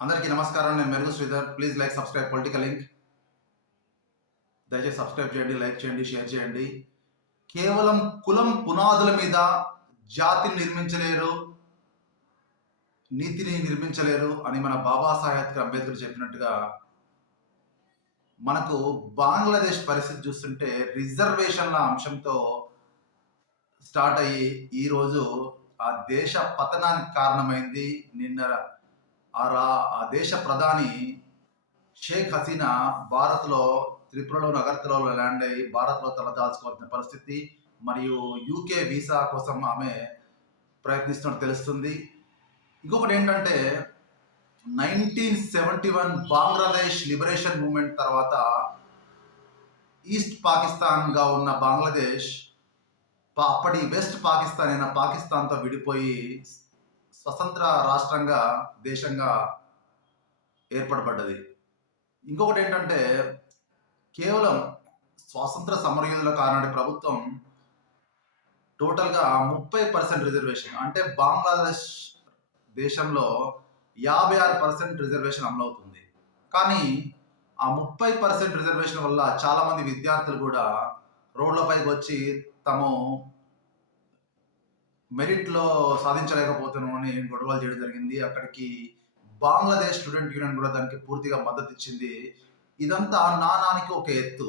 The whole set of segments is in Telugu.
అందరికీ నమస్కారం. నేను మెరుగు Sridhar. Please like, subscribe political link. దయచేసి సబ్స్క్రైబ్ చేయండి, లైక్ చేయండి, షేర్ చేయండి. కేవలం కులం పునాదుల మీద జాతిని నిర్మించలేరు, నీతిని నిర్మించలేరు అని మన బాబాసాహెబ్ అంబేద్కర్ చెప్పినట్టుగా మనకు బంగ్లాదేశ్ పరిస్థితి చూస్తుంటే రిజర్వేషన్ల అంశంతో స్టార్ట్ అయ్యి ఈరోజు ఆ దేశ పతనానికి కారణమైంది. నిన్న ఆ దేశ ప్రధాని షేక్ హసీనా భారత్లో త్రిపురలో అగర్తలలో ల్యాండ్ అయ్యి భారత్లో తలదాల్చుకోవాల్సిన పరిస్థితి, మరియు యూకే వీసా కోసం ఆమె ప్రయత్నిస్తున్నట్టు తెలుస్తుంది. ఇంకొకటి ఏంటంటే 1971 బంగ్లాదేశ్ లిబరేషన్ మూమెంట్ తర్వాత ఈస్ట్ పాకిస్తాన్గా ఉన్న బంగ్లాదేశ్ అప్పటి వెస్ట్ పాకిస్తాన్ అయిన పాకిస్తాన్తో విడిపోయి స్వతంత్ర రాష్ట్రంగా దేశంగా ఏర్పడబడ్డది. ఇంకొకటి ఏంటంటే కేవలం స్వాతంత్ర సమరయోధుల కారణాన్ని ప్రభుత్వం టోటల్గా 30% రిజర్వేషన్, అంటే బంగ్లాదేశ్ దేశంలో 56% రిజర్వేషన్ అమలవుతుంది. కానీ ఆ 30% రిజర్వేషన్ వల్ల చాలామంది విద్యార్థులు కూడా రోడ్లపైకి వచ్చి తాము మెరిట్లో సాధించలేకపోతున్నాం అని గొడవలు చేయడం జరిగింది. అక్కడికి బంగ్లాదేశ్ స్టూడెంట్ యూనియన్ కూడా దానికి పూర్తిగా మద్దతు ఇచ్చింది. ఇదంతా నానానికి ఒక ఎత్తు.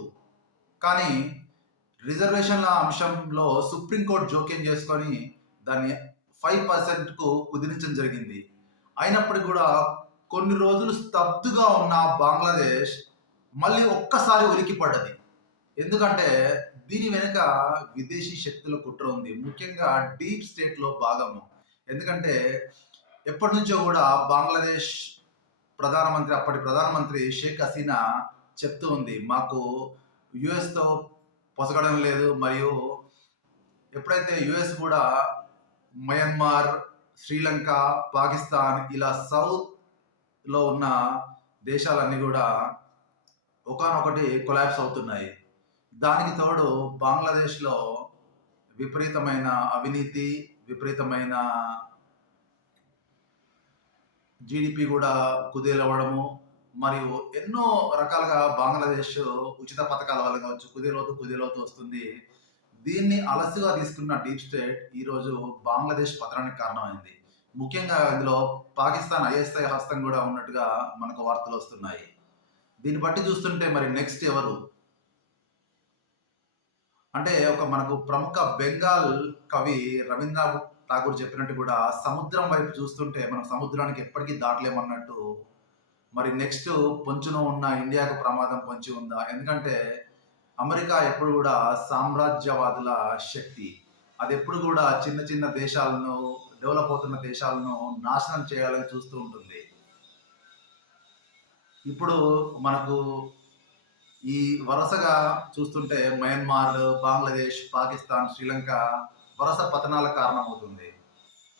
కానీ రిజర్వేషన్ల అంశంలో సుప్రీంకోర్టు జోక్యం చేసుకొని దాన్ని 5%కు కుదించడం జరిగింది. అయినప్పటికీ కూడా కొన్ని రోజులు స్తబ్దుగా ఉన్న బంగ్లాదేశ్ మళ్ళీ ఒక్కసారి ఉలికిపడ్డది. ఎందుకంటే దీని వెనుక విదేశీ శక్తుల కుట్ర ఉంది, ముఖ్యంగా డీప్ స్టేట్లో భాగము. ఎందుకంటే ఎప్పటి నుంచో కూడా బంగ్లాదేశ్ అప్పటి ప్రధానమంత్రి షేక్ హసీనా చెప్తూ ఉంది, మాకు యుఎస్తో పొసగడం లేదు. మరియు ఎప్పుడైతే యుఎస్ కూడా మయన్మార్, శ్రీలంక, పాకిస్తాన్ ఇలా సౌత్లో ఉన్న దేశాలన్నీ కూడా ఒకనొకటి కొలాప్స్ అవుతున్నాయి. దానికి తోడు బంగ్లాదేశ్లో విపరీతమైన అవినీతి, విపరీతమైన జీడిపి కూడా కుదేలవ్వడము, మరియు ఎన్నో రకాలుగా బంగ్లాదేశ్ ఉచిత పథకాల వల్ల కావచ్చు కుదేలవుతూ వస్తుంది. దీన్ని అలసిగా తీసుకున్న డీప్ స్టేట్ ఈరోజు బంగ్లాదేశ్ పతనానికి కారణమైంది. ముఖ్యంగా ఇందులో పాకిస్తాన్ ఐఎస్ఐ హస్తం కూడా ఉన్నట్టుగా మనకు వార్తలు వస్తున్నాయి. దీన్ని బట్టి చూస్తుంటే మరి నెక్స్ట్ ఎవరు అంటే మనకు ప్రముఖ బెంగాల్ కవి రవీంద్రనాథ్ ఠాగూర్ చెప్పినట్టు కూడా సముద్రం వైపు చూస్తుంటే మనం సముద్రానికి ఎప్పటికీ దాటలేమన్నట్టు మరి నెక్స్ట్ పొంచున ఉన్న ఇండియాకు ప్రమాదం పొంచి ఉందా? ఎందుకంటే అమెరికా ఎప్పుడు కూడా సామ్రాజ్యవాదుల శక్తి, అది ఎప్పుడు కూడా చిన్న చిన్న దేశాలను, డెవలప్ అవుతున్న దేశాలను నాశనం చేయాలని చూస్తూ ఉంటుంది. ఇప్పుడు మనకు ఈ వరుసగా చూస్తుంటే మయన్మార్, బంగ్లాదేశ్, పాకిస్తాన్, శ్రీలంక వరుస పతనాల కారణమవుతుంది.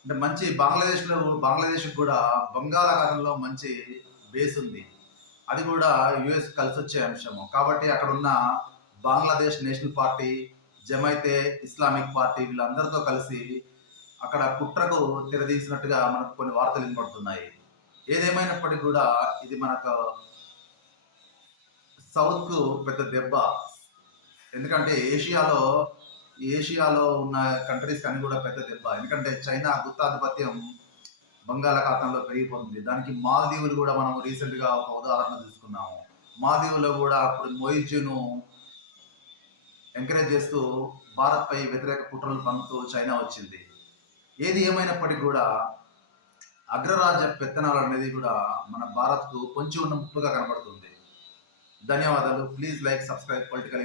అంటే మంచి బంగ్లాదేశ్ కూడా బంగాళాఖాతంలో మంచి బేస్ ఉంది. అది కూడా యుఎస్ కలిసి వచ్చే అంశము. కాబట్టి అక్కడ ఉన్న Bangladesh National Party, Jamaat-e Islamic Party వీళ్ళందరితో కలిసి అక్కడ కుట్రకు తెరదీసినట్టుగా మనకు కొన్ని వార్తలు వినపడుతున్నాయి. ఏదేమైనప్పటికీ కూడా ఇది మనకు సౌత్కు పెద్ద దెబ్బ. ఎందుకంటే ఏషియాలో ఉన్న కంట్రీస్ అన్ని కూడా పెద్ద దెబ్బ. ఎందుకంటే చైనా గుత్తాధిపత్యం బంగాళాఖాతంలో పెరిగిపోతుంది. దానికి మాల్దీవులు కూడా మనం రీసెంట్గా ఒక ఉదాహరణ తీసుకున్నాము. మాల్దీవులో కూడా అప్పుడు మొయిజ్ను ఎంకరేజ్ చేస్తూ భారత్పై వ్యతిరేక కుట్రలు పన్నుతూ చైనా వచ్చింది. ఏది ఏమైనప్పటికీ కూడా అగ్రరాజ్య పెత్తనాలు అనేది కూడా మన భారత్కు కొంచెం ఉన్న ముప్పుగా కనబడుతుంది. ధన్యవాదాలు. Please like, subscribe political